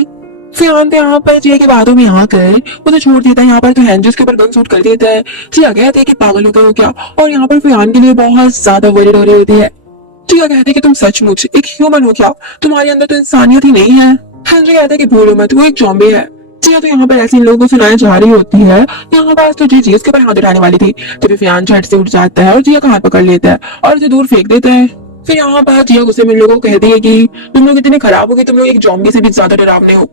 फियान तो यहाँ पर जिया की बातों में आकर उसे छोड़ देता है। यहाँ पर तो हेनरी उसके ऊपर गन शूट कर देता है। जिया कहती है कि पागल हो गए हो क्या, और यहाँ पर फियान के लिए बहुत ज्यादा वरीड हो रही होती है। जिया कहती है कि तुम सचमुच एक ह्यूमन हो क्या, तुम्हारे अंदर तो इंसानियत ही नहीं है। हेनरी कहता है कि भूलो मत, वो एक जॉम्बी है। जिया तो यहाँ पर ऐसे इन लोगों को सुनाई जा रही होती है। यहाँ पास तो जीजी उसके ऊपर हाथ उठाने वाली थी, तभी फियान झट से उठ जाता है और जिया का हाथ पकड़ लेता है और उसे दूर फेंक देता है। फिर यहाँ पर जिया गुस्से में इन लोगों को कहती है कि तुम लोग इतने खराब हो कि तुम लोग एक जॉम्बी से भी ज्यादा डरावने हो।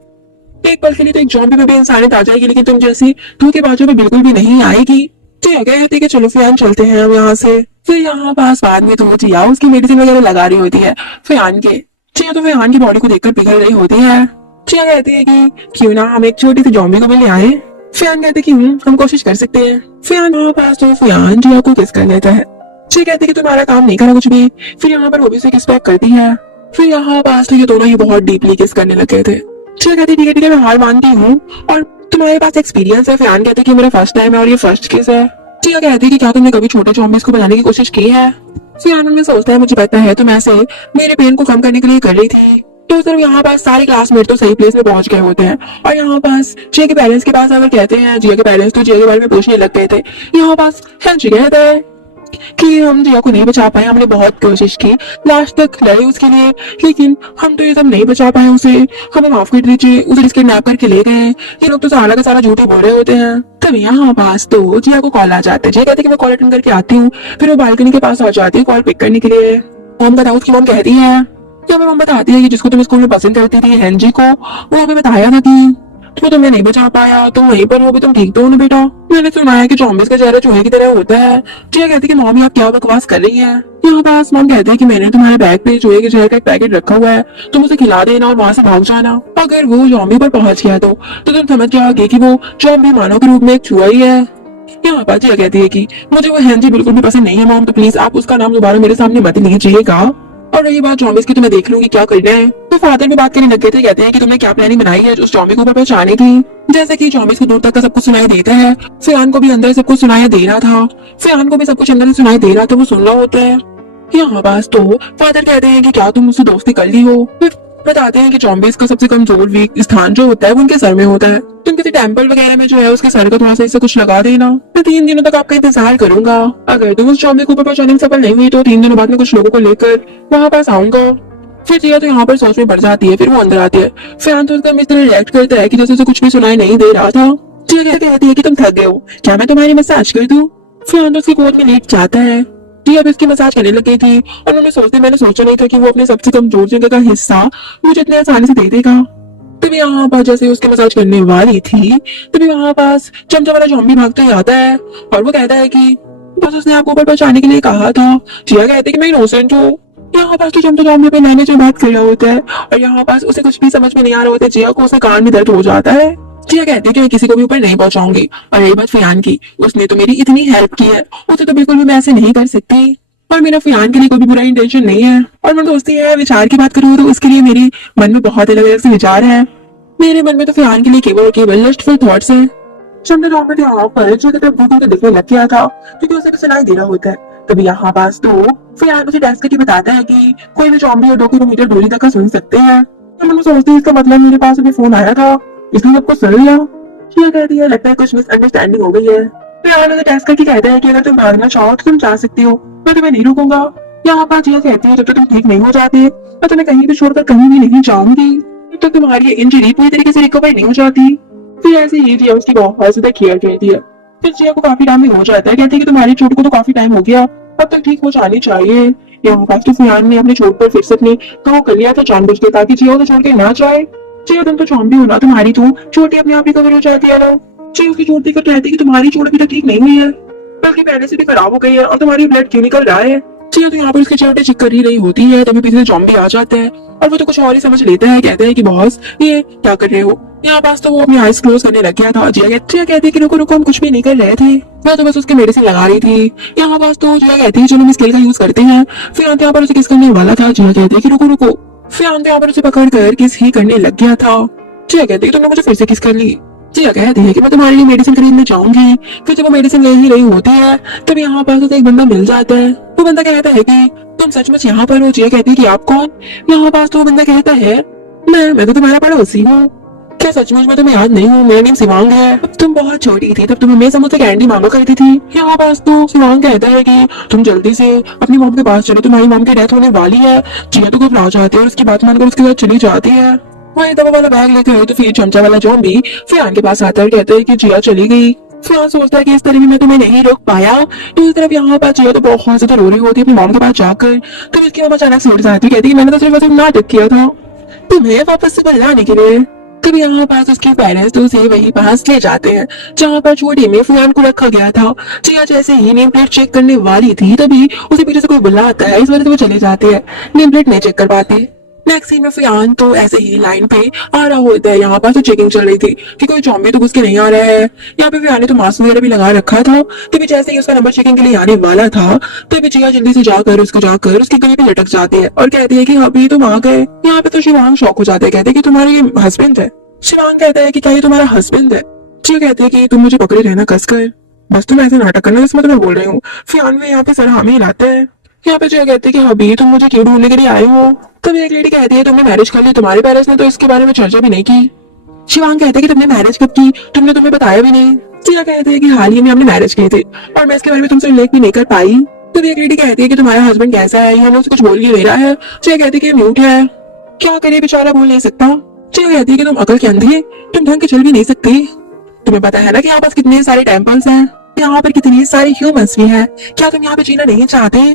एक पल के लिए तो एक जॉम्बी में भी इंसानियत आ जाएगी, लेकिन तुम जैसी धोखेबाजों में बिल्कुल भी नहीं आएगी। जिया कहती है कि चलो फियान चलते हैं हम यहाँ से। फिर यहाँ पास बाद में तो जिया उसकी मेडिसिन वगैरह लगा रही होती है फियान के। जिया तो फियान की बॉडी को देखकर पिघल रही होती है। जिया कहती है कि क्यों ना हम एक छोटी सी जॉम्बी को भी ले आए। फियान कहते कि हम कोशिश कर सकते हैं। फियान यहाँ पास तो फियान जिया को किस कर लेता है। जिया कहती है कि तुम्हारा काम नहीं करा कुछ भी। फिर यहाँ पर वो भी उसे किस बैक करती है। फिर यहाँ पास तो ये दोनों ही बहुत डीपली किस करने लगे थे। जिया कहती है ठीक है मैं हार मानती हूँ और तुम्हारे पास एक्सपीरियंस है। फियान कहते कि मेरा फर्स्ट टाइम है और ये फर्स्ट किस है। जिया कहती है कि क्या तुमने कभी छोटे जॉम्बीज को बनाने की कोशिश की है। फियान में सोचता है मुझे पता है तुम ऐसे मेरे पेन को कम करने के लिए कर रही थी। तो सिर्फ यहाँ पास सारे क्लासमेट तो सही प्लेस में पहुंच गए होते हैं और यहाँ पास जिया के पेरेंट्स के पास अगर कहते हैं, जिया के पेरेंट्स तो जिया के बारे में पूछने लग गए थे। यहाँ पास हेनरी कहता है कि हम जिया को नहीं बचा पाए, हमने बहुत कोशिश की, लास्ट तक लड़े उसके लिए, लेकिन हम तो ये सब नहीं बचा पाए उसे, हमें माफ कर दीजिए, उसे किडनैप करके ले गए। ये लोग तो सारा का सारा झूठे बोल रहे होते हैं। तब यहाँ पास तो जिया को कॉल आ जाता है। जिया कहती है कि मैं कॉल अटेंड करके आती हूँ। फिर वो बालकनी के पास आ जाती है कॉल पिक करने के लिए। मॉम का उसकी मॉम कहती है, या मॉम बताती है कि जिसको तुम स्कूल में पसंद करती थी हेनरी को, वो हमें बताया था कि तो तुम्हें नहीं बचा पाया, तुम वहीं पर हो भी, तुम ठीक तो हो ना बेटा? मैंने सुना है कि जॉम्बिस का चेहरा चूहे की तरह होता है। जिया कहती है कि मॉम आप क्या बकवास कर रही हैं? यहाँ पास मॉम कहती है कि मैंने तुम्हारे बैग पे चूहे के जहर का एक पैकेट रखा हुआ है, तुम उसे खिला देना और वहाँ से भाग जाना। अगर वो जॉम्बी पर पहुंच गया तो तुम समझ जाओगे कि वो जॉम्बी मानव के रूप में एक चूहा ही है। यहाँ पर जिया कहती है कि मुझे वो हेनरी बिल्कुल भी पसंद नहीं है मॉम, तो प्लीज आप उसका नाम दोबारा मेरे सामने मत लीजिएगा। और रही बात जॉम्बिस की, तो मैं देख लूंगी क्या करना है। तो फादर भी बात करने लग गए थे, कहते हैं कि तुमने क्या प्लानिंग बनाई है उस जॉम्बी को ऊपर पहुंचाने की। जैसे कि जॉम्बिस को दूर तक का सब कुछ सुनाई देता है, फियान को भी अंदर सब कुछ सुनाई दे रहा था, फियान को भी सब कुछ अंदर से सुनाई दे रहा था, वो सुन रहा होता है। यहाँ पास तो फादर कहते हैं कि क्या तुम उससे दोस्ती कर ली हो। फिर बताते हैं कि जॉम्बिस का सबसे कमजोर वीक स्थान जो होता है वो उनके सर में होता है। तुम किसी टेंपल वगैरह में जो है उसके सर का थोड़ा सा इससे कुछ लगा देना। मैं 3 दिनों तक आपका इंतजार करूंगा। अगर तुम उस जॉम्बी को ऊपर पहुंचाने में सफल नहीं हुई तो 3 दिनों बाद में कुछ लोगों को लेकर वहां पास आऊंगा। फिर जिया तो यहाँ पर सोच में पड़ जाती है। फिर वो अंदर आती है। फैन तो उसका इस तरह रिएक्ट करता है कि जैसे उसे कुछ भी सुनाई नहीं दे रहा था। जिया कहती है कि तुम थक गए हो, क्या मैं तुम्हारी मसाज कर दूं? फैन तो उसकी गोद में लेट जाता है। जिया भी उसकी मसाज करने लग गई थी और मैंने सोचा नहीं था कि वो अपने सबसे कमजोर जगह का हिस्सा मुझे इतने आसानी से दे देगा। तभी यहाँ पास जैसे उसकी मसाज करने वाली थी, तभी वहाँ पास चमचा वाला जॉम्बी भागता ही आता है और वो कहता है कि बस उसने आपको ऊपर पहुंचाने के लिए कहा था। जिया कहती है कि मैं इनोसेंट हूँ। यहाँ पास तो चमचा जॉम्बी पे नैने जो बात कर रहा होता है और यहाँ पास उसे कुछ भी समझ में नहीं आ रहा होता है। जिया को उसके कान में दर्द हो जाता है। जिया कहती है कि मैं किसी को भी ऊपर नहीं पहुंचाऊंगी। और यही बात फियान की, उसने तो मेरी इतनी हेल्प की है, उसे तो बिल्कुल भी मैं ऐसे नहीं कर सकती। और मेरा फियान के लिए कोई भी बुरा इंटेंशन नहीं है। और मैं दोस्ती है विचार की बात करूँ तो उसके लिए मेरे मन में बहुत अलग अलग से विचार है। मेरे मन में तो फियान के लिए केवल और केवल लस्टफुल थॉट्स है। चंद्र जॉम्बी यहाँ पर जो किताब गूगल को दिखने लग गया था क्योंकि उसे भी सुनाई दे रहा होता है। तभी यहाँ पास तो फियान मुझे टेस्ट करके बताता है कि कोई भी जॉम्बी और 2 किलोमीटर दूरी तक का सुन सकते हैं। तो मैंने सोचती इसका मतलब मेरे पास अभी फोन आया था, इसलिए सबको सुन लिया। जिया कहती है लगता है कुछ मिसअंडरस्टैंडिंग हो गई है। फियान मुझे टेस्ट करके कहता है कि अगर तुम भागना चाहो तो तुम जा सकती हो, मैं तुम्हें नहीं रुकूंगा। यहाँ पर जिया कहती है जब तक तुम ठीक नहीं हो जाते मैं तुम्हें कहीं भी छोड़कर कहीं भी नहीं जाऊंगी, जब तक तुम्हारी इंजरी पूरी तरीके से रिकवर नहीं हो जाती। फिर ऐसे ही जिया उसकी बहुत ज्यादा केयर करती है। फिर जिया को काफी टाइम हो जाता है, कहती है कि तुम्हारी चोट को तो काफी टाइम हो गया, अब तक ठीक हो जानी चाहिए। यहाँ पास तो फियान ने अपनी चोट पर फिर से अपने वो कर लिया था जानबूझ के ताकि जिया उसे छोड़ के ना जाए। जिया तुम तो जॉम्बी हो ना, तुम्हारी तो चोट अपने आप रिकवर हो जाती है ना। जिया उसकी चोट देखकर कहती है कि तुम्हारी चोट अभी तक ठीक नहीं हुई है, बल्कि पहले से भी खराब हो गई है और तुम्हारी ब्लड क्यों निकल रहा है। जिया तो यहाँ पर उसकी चोटें चेक कर ही रही होती है, तभी पीछे से जॉम्बी आ जाते हैं और वो तो कुछ और ही समझ लेता है। कहते हैं कि बॉस ये क्या कर रहे हो। यहाँ पास तो वो अपनी आईज क्लोज करने लग गया था। जिया कहती है कि रुको रुको हम कुछ भी नहीं कर रहे थे, मैं तो बस उसके मेडिसिन लगा रही थी। यहाँ पास तो जिया कहती है चलो हम स्केल का यूज करते हैं। फिर अंत यहाँ पर उसे किस करने वाला था। जिया कहती है कि रुको रुको। फिर अंत यहाँ पर उसे पकड़ कर किस ही करने लग गया था। जिया कहती है तुमने मुझे फिर से किस कर ली। जिया कहती है कि मैं तुम्हारे लिए मेडिसिन खरीदने जाऊंगी। फिर जब वो मेडिसिन ले ही रही होती है तब यहाँ पास उसे एक बंदा मिल जाता है। वो बंदा कहता है कि तुम सचमुच यहाँ पर हो। जिया कहती है कि आप कौन। यहाँ पास तो वो बंदा कहता है मैं तो तुम्हारा पड़ोसी हूँ। क्या सचमुच में तुम्हें याद नहीं हूँ, मेरा नाम शिवांग है। तब तुम बहुत छोटी थी, तब तुम हमेशा मुझसे कैंडी मांगा करती थी। यहाँ पास तो शिवांग कहता है कि तुम जल्दी से अपनी मॉम के पास चलो, तुम्हारी मॉम की डेथ होने वाली है। जिया तो घबरा जाती है और उसकी बात मानकर उसके साथ चली जाती है। वही दवा वाला बैग लेते हुए तो फिर चमचा वाला जॉम्बी फियान के पास आता है और कहता है कि जिया चली गई। फियान सोचता है कि इस तरह भी मैं तुम्हें नहीं रोक पाया। तो इस तरफ यहाँ पर जिया तो बहुत ज्यादा रो रही होती है अपनी मॉम के पास जाकर। तो इसकी मम्मा अचानक से उठ जाती है, कहती है मैंने तो सिर्फ नाटक किया था तुम्हें वापस से बुलाने के लिए। तब यहाँ पास उसके पेरेंट्स तो उसे वही पास ले जाते हैं जहाँ पर छोटे में फियान को रखा गया था। जिया जैसे ही नेम प्लेट चेक करने वाली थी तभी उसे पीछे से कोई बुलाता है, इस वजह से वो चले जाते हैं, नेम प्लेट नहीं चेक कर पाते। नेक्स्ट सीन में फियान तो ऐसे ही लाइन पे आ रहा होता है। यहाँ पर तो चेकिंग चल रही थी कि कोई जॉम्बी तो घुस के नहीं आ रहा है। यहाँ पे फियान ने तो मास्क वगैरह भी लगा रखा था। तभी जैसे ही उसका नंबर चेकिंग के लिए आने वाला था तभी जिया जल्दी से जाकर उसकी गले पे लटक जाती है और कहती है कि अभी तुम आ गए। यहाँ पे तो शिवांग शॉक हो जाते हैं, कहते हैं कि तुम्हारा ये हस्बैंड है। शिवांग कहता है कि क्या ये तुम्हारा हस्बैंड है। जिया कहती है कि तुम मुझे पकड़े रहना कसकर, बस तुम ऐसे नाटक करना जैसे मैं तुम्हें बोल रही हूँ। फियान में यहाँ पे सर हामी हिलाते हैं। यहाँ पे जो कहते हैं कि हबी तुम मुझे क्यों ढूंढने के लिए आए हो। तभी एक लेडी कहती है तुमने मैरिज कर ली, तुम्हारे पेरेंट्स ने तो इसके बारे में चर्चा भी नहीं की। शिवांग कहते हैं कि तुमने मैरिज कब की, तुमने तुम्हें बताया भी नहीं। जिया कहते हैं कि हाल ही में हमने मैरिज किए थे और मैं इसके बारे में तुमसे उल्लेख भी नहीं कर पाई। तभी एक लेडी कहती है कि तुम्हारा हस्बैंड कैसा है, हमें उसे कुछ बोल ही नहीं रहा है। जिया कहती है कि म्यूट है, क्या करे बेचारा, बोल नहीं सकता। जिया कहती है कि तुम अकल के अंधे, तुम ढंग के चल भी नहीं सकती। तुम्हें पता है ना कि यहाँ पास कितने सारे टेम्पल्स हैं, यहाँ पर कितनी सारे ह्यूमंस भी हैं, क्या तुम यहाँ पे जीना नहीं चाहते।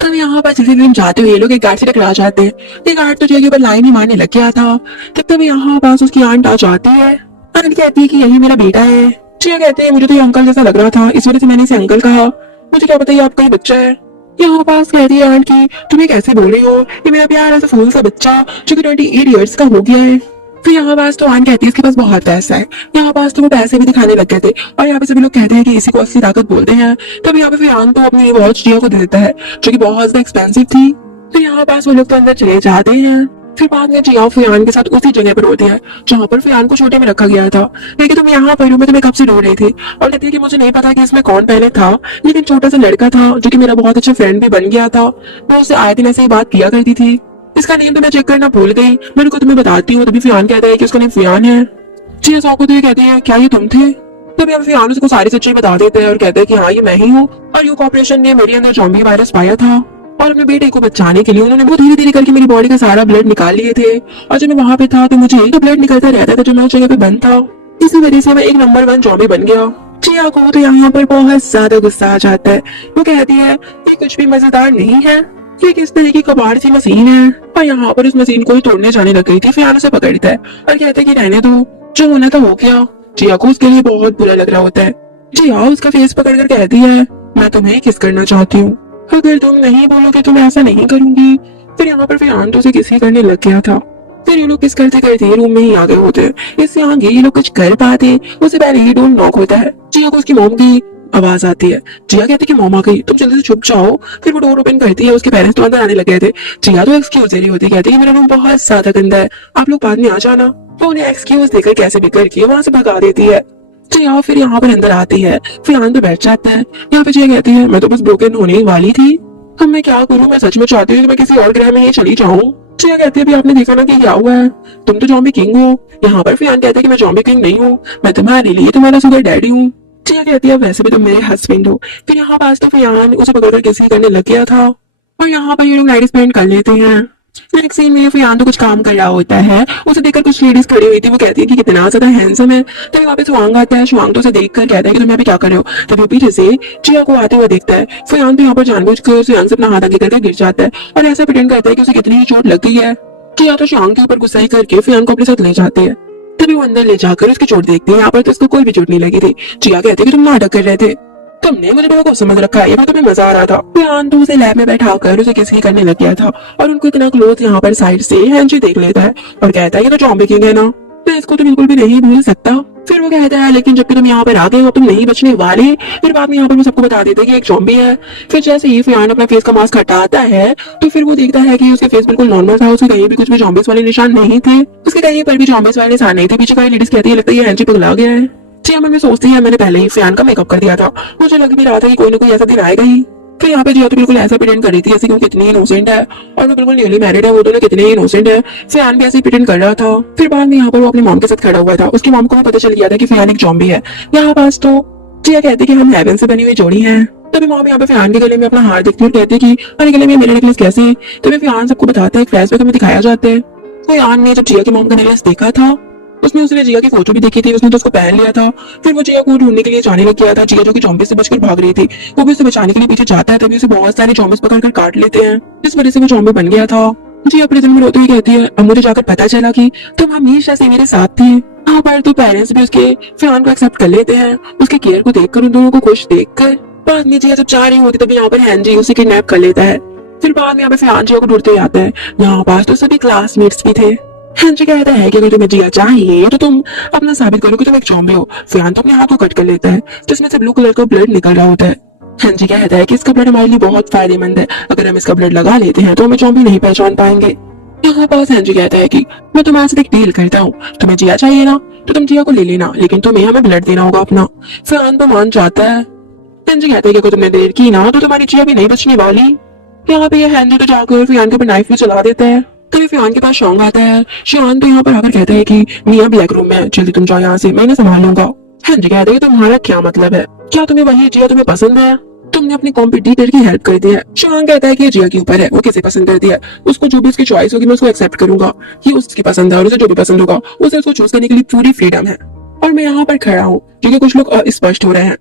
तब यहाँ पर जैसे तुम जाते हो ये लोग एक गार्ड से टकरा जाते हैं। ये गार्ड तो जिया के ऊपर लाइन ही मारने लग गया था। तब यहाँ पास उसकी आंट आ जाती है। आंट कहती है कि यही मेरा बेटा है। जिया कहते हैं मुझे तो ये अंकल जैसा लग रहा था, इस वजह से मैंने इसे अंकल कहा, मुझे क्या पता ये आपका ही बच्चा है। यहाँ पास कहती है आंट की तुम्हें कैसे बोल रही हो, ये मेरा प्यारा सा फूल सा बच्चा जो कि 28 ईयर्स का हो गया है। फिर यहाँ पास तो आन कहती है इसके पास बहुत पैसा है। यहाँ पास तो वो पैसे भी दिखाने लग गए थे और यहाँ पे सभी लोग कहते हैं कि इसी को असली ताकत बोलते हैं। तब यहाँ पे फिर आन तो अपनी वॉच जिया को दे देता है जो कि बहुत ज्यादा एक्सपेंसिव थी। फिर यहाँ पास वो लोग तो अंदर चले जाते हैं। फिर बाद में जिया फियान के साथ उसी जगह पर होते हैं जहाँ पर फियान को छोटे में रखा गया था। लेकिन तुम यहाँ पर हो, मैं तुम्हें कब से ढूंढ रही थी। और कहती है कि मुझे नहीं पता कि इसमें कौन पहले था, लेकिन छोटा सा लड़का था जो कि मेरा बहुत अच्छा फ्रेंड भी बन गया था। मैं उससे आए दिन ऐसे ही बात किया करती थी। इसका नेम तो मैं चेक करना भूल गई, मैंने को तुम्हें बताती हूँ। तभी फियान कहता है कि उसका नेम फियान है। जिया सौ को तो ये कहती है क्या ये तुम थे। तभी हम फियान उसको सारी सच्चाई बता देते हैं और कहते हैं कि हाँ ये मैं ही हूँ और यू कॉर्पोरेशन ने मेरे अंदर ज़ॉम्बी वायरस पाया था और अपने बेटे को बचाने के लिए उन्होंने बहुत धीरे धीरे करके मेरी बॉडी का सारा ब्लड निकाल लिए थे। और जब मैं वहां पे था तो मुझे तो ब्लड निकलता रहता था जब मैं उस जगह पे बंद था, इसी वजह से मैं एक नंबर 1 ज़ॉम्बी बन गया। जिया को तो यहाँ पर बहुत ज्यादा गुस्सा आ जाता है। वो कहती है ये कुछ भी मजेदार नहीं है, ये किस तरह की कबाड़ सी मशीन है। और यहाँ पर उस मशीन को ही तोड़ने जाने लग गई थी। फिर उसे पकड़ता है और कहता है कि रहने दो, जो होना था हो गया। जिया को उसके लिए बहुत बुरा लग रहा होता है। जिया उसका फेस पकड़कर कहती है मैं तुम्हें किस करना चाहती हूँ, अगर तुम नहीं बोलोगे तो मैं ऐसा नहीं करूंगी। फिर यहाँ पर फिर तो उसे किसी करने लग गया था। फिर ये लोग किस करते करते रूम में ही आ गए होते। इससे आगे ये लोग कुछ कर पाते उससे पहले ही डोर नॉक होता है। जिया को उसकी मॉम की आवाज आती है। जिया कहती है कि मॉम आ गई, तुम जल्दी से छुप जाओ। फिर वो डोर ओपन करती है, उसके पेरेंट्स तो अंदर आने लग गए थे। जिया तो एक्सक्यूज दे रही होती, कहती है कि मेरा रूम बहुत ज्यादा गंदा है, आप लोग बाद में आ जाना। वो उन्हें एक्सक्यूज देकर कैसे भी करके वहां से भगा देती है। जिया फिर यहाँ पर अंदर आती है। फिर आनंद पे बैठ जाता है। यहाँ पे जिया कहती है मैं तो बस ब्रोकन होने ही वाली थी, अब मैं क्या करूँ, मैं सच में चाहती हूँ कि मैं किसी और ग्रह में ही चली जाऊँ। जिया कहती है अभी आपने देखा ना कि क्या हुआ है, तुम तो जॉम्बी किंग हो। यहाँ पर फियान कहते हैं कि मैं जॉम्बी किंग नहीं हूँ, मैं तुम्हारे लिए तुम्हारा सुगर डैडी हूँ। जिया कहती है वैसे भी तुम मेरे हस्बैंड हो। फिर यहाँ पास तो फियान उसे पकड़कर किसी करने लग गया था और यहाँ पर ये लोग नाइट स्पेंड कर लेते हैं। नेक्स्ट सीन में फियान तो कुछ काम कर रहा होता है, उसे देखकर कुछ लेडीज खड़ी हुई थी। वो कहती है कि कितना ज्यादा हैंडसम है। तभी वहाँ पे शुआंग आता है। शुआंग तो उसे देखकर कहता है कि तुम यहाँ पे क्या कर रहे हो। तभी वो पीछे से जिया को आते हुए देखता है। फियान तो यहाँ पर जानबूझकर शुआंग से अपना हाथ आगे करके गिर जाता है और ऐसा प्रिटेंड करता है कि उसे कितनी ही चोट लग गई है। जिया तो शुआंग के ऊपर गुस्सा ही करके फियान को अपने साथ ले जाती है। तभी वो अंदर ले जाकर उसकी चोट देखती है। यहाँ पर तो उसको कोई भी चोट नहीं लगी थी। जिया कहती है कि तुम नाटक कर रहे थे, तुमने मुझे बेवकूफ समझ रखा है, ये तुम्हें मजा आ रहा था। फियान तो उसे लैब में बैठाकर उसे किसी करने लग गया था और उनको इतना क्लोज यहाँ पर साइड से हैंजी देख लेता है और कहता है ये तो जॉम्बी किंग है ना, मैं इसको तो बिल्कुल भी नहीं भूल सकता। फिर वो कहता है लेकिन जबकि तुम यहाँ पर आ गए हो तुम नहीं बचने वाले। फिर बाद में यहाँ पर वो सबको बता देते हैं कि एक जॉम्बी है। फिर जैसे ही फियान अपना फेस का मास्क हटाता है तो फिर वो देखता है कि उसके फेस बिल्कुल नॉर्मल था, उसके कहीं भी कुछ भी जॉम्बिस वाले निशान नहीं थे, उसके कहीं पर भी जॉम्बिस वाले निशान नहीं थे। पीछे वाली लेडीज कहती है लगता है ये हैंजी पगला गया है। जिया मन में सोचती है मैंने पहले ही फियान का मेकअप कर दिया था, मुझे लग भी रहा था कि कोई ना कोई ऐसा दिन आएगा ही। फिर यहाँ पे जिया तो बिल्कुल ऐसा प्रिटेंड कर रही थी जैसे कि वो कितनी इनोसेंट है और वो बिल्कुल न्यूली मैरिड है, वो दोनों कितने ही इनोसेंट है। फियान भी ऐसे प्रिटेंड कर रहा था। फिर बाद में यहाँ पर वो अपनी मॉम के साथ खड़ा हुआ था, उसकी मॉम को भी पता चल गया था कि फियान एक जॉम्बी है। यहाँ पास तो जिया कहती है कि हम हेवन से बनी हुई जोड़ी हैं। तभी मॉम यहाँ पे फियान के गले में अपना हार देखती है और कहती है कि अरे गले में मेरा नेकलेस कैसे। तभी फियान सबको बताता है, फ्लैशबैक में दिखाया जाता है। फियान ने जब जिया की मॉम का नेकलेस देखा था उसने उसने जिया की फोटो भी देखी थी, उसने तो उसको पहन लिया था। फिर वो जिया को ढूंढने के लिए जाने लग गया था। जिया जो कि जॉम्बी से बचकर भाग रही थी वो भी उसे बचाने के लिए पीछे जाता है। तभी उसे बहुत सारे जॉम्बिस पकड़कर काट लेते हैं, इस वजह से वो जॉम्बी बन गया था। जिया अपने दिल में रोते हुए कहती है अब मुझे जाकर पता चला कि तुम हमेशा से मेरे साथ थे। यहाँ पर तो पेरेंट्स भी उसके फियान को एक्सेप्ट कर लेते हैं, उसके केयर को देखकर, उन दोनों को खुश देखकर। बाद में जिया जब चाह रही होती तभी यहाँ पर हैंजी उसे किडनैप कर लेता है। फिर बाद में यहाँ पे फियान जिया को ढूंढते हुए आता है। यहाँ पास तो सभी क्लासमेट्स भी थे। हैंजी कहता है कि अगर तुम्हें जिया चाहिए तो तुम अपना साबित करो कि तुम एक जॉम्बी हो। फियान तो अपने हाथ को कट कर लेता है जिसमें से ब्लू कलर का ब्लड निकल रहा होता है। हैंजी कहता है कि इसका ब्लड हमारे लिए बहुत फायदेमंद है, अगर हम इसका ब्लड लगा लेते हैं तो हमें जॉम्बी नहीं पहचान पाएंगे। यहाँ पास हैंजी कहता है कि मैं तुम्हारे साथ एक डील करता हूँ, तुम्हें जिया चाहिए ना तो तुम जिया को ले लेना, लेकिन तुम्हें हमें ब्लड देना होगा अपना। फियान तो मान जाता है। हैंजी कहता है कि अगर तुमने देर की ना तो तुम्हारी जिया भी नहीं बचने वाली। यहाँ पे ये हैंडल तो जाकर फियान के ऊपर नाइफ भी चला देता है। तभी फियान के पास शॉन्ग आता है। शियान तो यहाँ पर आकर कहता है कि मियाँ ब्लैक रूम में, जल्दी तुम जाओ यहाँ से, मैं इन्हें संभाल लूंगा। हेनरी कहता है तुम्हारा क्या मतलब है, क्या तुम्हें वही जिया तुम्हें पसंद है, तुमने अपनी कॉम्पिटिटर की हेल्प कर दी है। शियान कहता है कि ये जिया के ऊपर है, वो किसे पसंद करती है, उसको जो भी उसकी चॉइस होगी मैं उसको एक्सेप्ट करूंगा, ये उसकी पसंद है और उसे जो भी पसंद होगा उसे उसको चूज करने के लिए पूरी फ्रीडम है। और मैं यहाँ पर खड़ा हूँ क्योंकि कुछ लोग अस्पष्ट हो रहे हैं।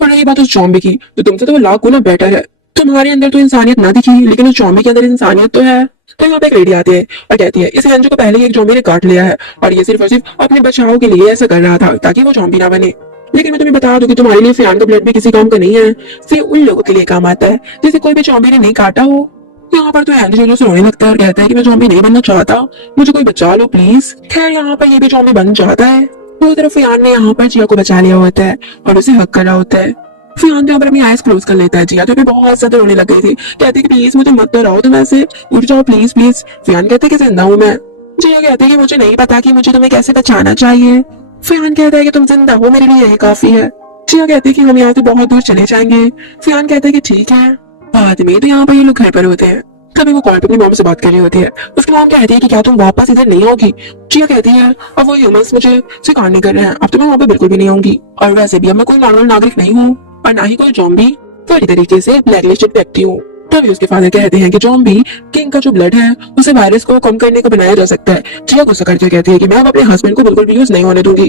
और रही बात उस जॉम्बी की, तो तुमसे तो वो लाख गुना बेटर है। तुम्हारे अंदर तो इंसानियत ना दिखी, लेकिन उस जॉम्बी के अंदर इंसानियत तो है। तो यहाँ पे एक लेडी आती है और कहती है इस हैंजो को पहले ही एक जॉम्बी ने काट लिया है और ये सिर्फ और सिर्फ अपने बचाव के लिए ऐसा कर रहा था ताकि वो जॉम्बी ना बने। लेकिन मैं तुम्हें बता दूं कि तुम्हारे लिए फियान का ब्लड भी किसी काम का नहीं है, सिर्फ उन लोगों के लिए काम आता है जिसे कोई भी जॉम्बी ने नहीं काटा हो। यहाँ पर तो हैंजो जो रोने लगता है और कहता है कि मैं जॉम्बी नहीं बनना चाहता, मुझे कोई बचा लो प्लीज। खैर यहाँ पर ये भी जॉम्बी बन जाता है। दूसरी तरफ फियान ने यहाँ पर जिया को बचा लिया होता है और उसे हक कर रहा होता है। फियान तो यहाँ पर अपनी आईज क्लोज कर लेता है। जिया तो बहुत ज्यादा रोने लग गई थी, कहती है कि प्लीज मुझे मत डराओ, तुम ऐसे उठ जाओ प्लीज प्लीज। फियान कहते हैं कि जिंदा हूँ मैं। जिया कहती है कि मुझे नहीं पता कि मुझे तुम्हें कैसे बचाना चाहिए। फियान कहता है कि तुम जिंदा हो, मेरे लिए यही काफी है। जिया कहती है कि हम यहाँ से बहुत दूर चले जाएंगे। फियान कहता है कि ठीक है। बाद में तो यहाँ पर ये लोग घर पर होते हैं। तभी वो कॉल पे अपनी मॉम से बात कर रही होती है। उसकी मॉम कहती है कि क्या तुम वापस इधर नहीं आओगी। जिया कहती है अब वो ह्यूमंस मुझे स्वीकार नहीं कर रहे हैं, अब तो मैं वहाँ पे बिल्कुल भी नहीं आऊंगी, और वैसे भी अब मैं कोई नॉर्मल नागरिक नहीं हूँ और ना ही कोई जॉम्बी, पूरी तरीके से ब्लैकलिस्टेड व्यक्ति हूँ। तभी उसके फादर कहते हैं कि जॉम्बी किंग का जो ब्लड है उसे वायरस को कम करने को बनाया जा सकता है। जिया गुस्सा करके कहती है कि मैं अब अपने हस्बैंड को बिल्कुल भी यूज नहीं होने दूंगी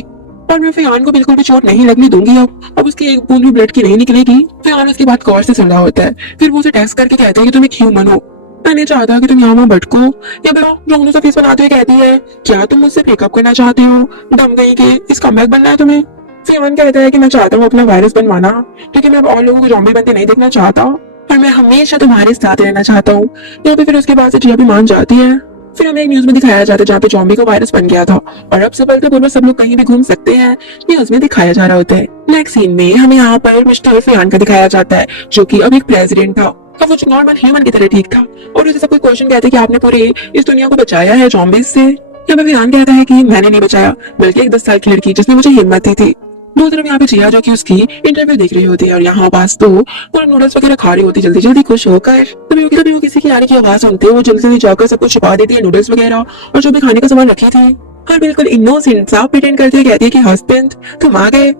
और मैं फियान को बिल्कुल भी चोट नहीं लगने दूंगी। अब उसकी एक बूंद भी ब्लड की नहीं निकलेगी। फियान उसकी बात गौर से सुन रहा होता है। फिर वो उसे टेस्ट करके कहता है कि तुम एक ह्यूमन हो, मैं नहीं चाहता कि तुम यहाँ भटको। या फिर रोनू से फेस बनाते हुए कहती है क्या तुम मुझसे ब्रेकअप करना चाहते हो, दम गई के इस कमबैक बनना है तुम्हें। फियान कहता है कि मैं चाहता हूँ अपना वायरस बनवाना, क्योंकि मैं अब और लोगों को जॉम्बी बनते नहीं देखना चाहता और मैं हमेशा तुम्हारे साथ रहना चाहता हूँ। यहाँ पे फिर उसके बाद से जिया भी मान जाती है। फिर हमें एक न्यूज में दिखाया जाता है जहाँ पे जॉम्बी का वायरस बन गया था और अब सफलतापूर्वक सब लोग कहीं भी घूम सकते हैं, न्यूज में दिखाया जा रहा होता है। नेक्स्ट सीन में हमें यहाँ पर मिस्टर फियान का दिखाया जाता है जो कि अब एक प्रेसिडेंट था। अब वो नॉर्मल ह्यूमन की तरह ठीक था और उसे सब कोई क्वेश्चन कहते हैं कि आपने पूरे इस दुनिया को बचाया है जॉम्बीज से। यहाँ पे फियान कहता है कि मैंने नहीं बचाया, बल्कि एक 10 साल की लड़की जिसने मुझे हिम्मत दी थी। दूसरी तरफ यहाँ पे जिया जो कि उसकी इंटरव्यू देख रही होती है और यहाँ पास तो पूरा नूडल्स वगैरह खा रही होती जल्दी जल्दी खुश होकर। तभी वो किसी की आने की आवाज सुनते हैं, वो जल्दी जल्दी जाकर सब कुछ छुपा देती है, नूडल्स वगैरह और जो भी खाने का सामान रखी थी, और बिल्कुल इनोसेंट सा प्रिटेंड करती है, कहती है कि हस्बैंड तुम आ गए।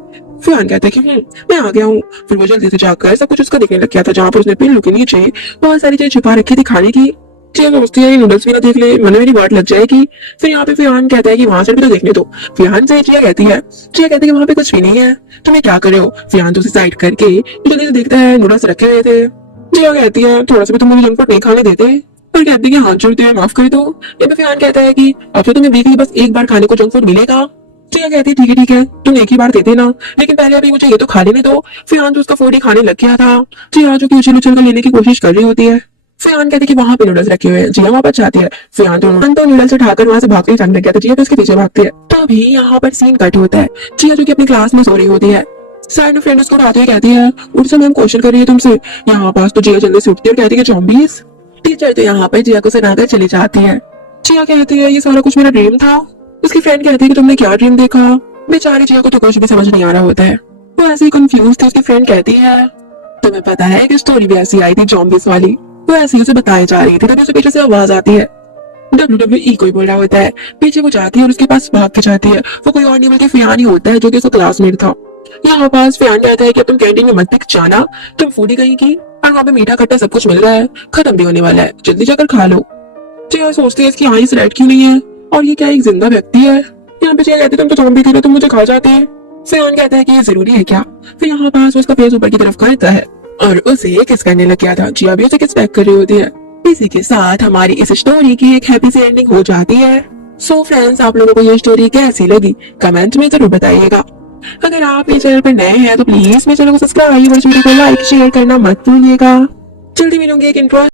फियान कहता है कि मैं आ गया हूँ। फिर वो जल्दी से जाकर सब कुछ उसका दिखने लग गया था, जहाँ पर उसने पिल्लू के नीचे बहुत सारी चीजें छुपा रखी थी खाने की। जिया सोचती है नूडल्स भी ना देख ले, मन मेरी वाट लग जाएगी। फिर यहाँ पे फियान कहता है कि वहां से भी तो देखने दो। फियान से जिया कहती है कि वहां पे कुछ भी नहीं है, तुम्हें क्या कर रहे हो। फियान तो उसे साइड करके जल्दी से देखता है नूडल्स रखे हुए थे। जिया कहती है थोड़ा सा भी तुम मुझे जंक फूड नहीं खाने देते, और कहती है कि हाथ जोड़ते हुए माफ कर दो। ये पे फियान कहता है कि अब तो तुम्हें वीकली बस एक बार खाने को जंक फूड मिलेगा। जिया कहती है ठीक है तुम एक ही बार दे देना, लेकिन पहले अभी मुझे ये तो खा लेने दो। फियान तो उसका फूड ही खाने लग गया था। जिया जो कि उछल उछल कर लेने की कोशिश कर रही होती है। फियान कहती है कि वहां पे नूडल्स रखे हुए हैं। जिया वहां पर जाती है। फियान तो नूडल्स उठाकर वहां से भागते जाने लग गया था। जिया तो उसके पीछे भागती है। तभी यहाँ पर सीन कट होता है। जिया जो कि अपनी क्लास में सो रही होती है, साइड में फ्रेंड उसको उठाते हुए कहती है उठसे मैम क्वेश्चन कर रही है तुमसे। यहाँ पास तो जिया जल्दी से उठती है और कहती है जॉम्बीज। टीचर तो यहाँ पर जिया को सुनाकर चली जाती है। जिया कहती है ये सारा कुछ मेरा ड्रीम था। उसकी फ्रेंड कहती है कि तुमने क्या ड्रीम देखा। बेचारी जिया को तो कुछ भी समझ नहीं आ रहा होता है, वो ऐसे ही कंफ्यूज थी। उसकी फ्रेंड कहती है तुम्हें पता है कि स्टोरी भी ऐसी आई थी जॉम्बीज वाली, वो ऐसे ही उसे बताई जा रही थी। तभी उसे पीछे से आवाज आती है, WWE कोई बोल रहा होता है। पीछे वो जाती है और उसके पास भाग के जाती है। वो कोई और नहीं बल्कि फियान ही होता है जो कि उसका क्लासमेट था। यहाँ पास फियान कहता है कि तुम कैंटीन में मत जाना, तुम फूडी कहीं की, और वहाँ पे मीठा खट्टा सब कुछ मिल रहा है, खत्म भी होने वाला है, जल्दी जाकर खा लो। जिया सोचती है इसकी आईज रेड क्यों नहीं है और ये क्या एक जिंदा व्यक्ति है। यहाँ पे जिया कहती है तुम तो जॉम्बी थे ना, तुम मुझे खा जाते हैं। फियान कहता है कि ये जरूरी है क्या। फिर यहाँ पास उसका फेस ऊपर की तरफ करता है और उसे किस करने लग गया था। जिया भी उसे किस बैक कर रही होती है। इसी के साथ हमारी इस स्टोरी की एक हैप्पी सी एंडिंग हो जाती है। सो फ्रेंड्स, आप लोगों को ये स्टोरी कैसी लगी कमेंट में जरूर बताइएगा। अगर आप ये चैनल पर नए हैं तो प्लीज मेरे चैनल को सब्सक्राइब और वीडियो को लाइक शेयर करना मत भूलिएगा। जल्दी मिलूंगी एक इंट्रो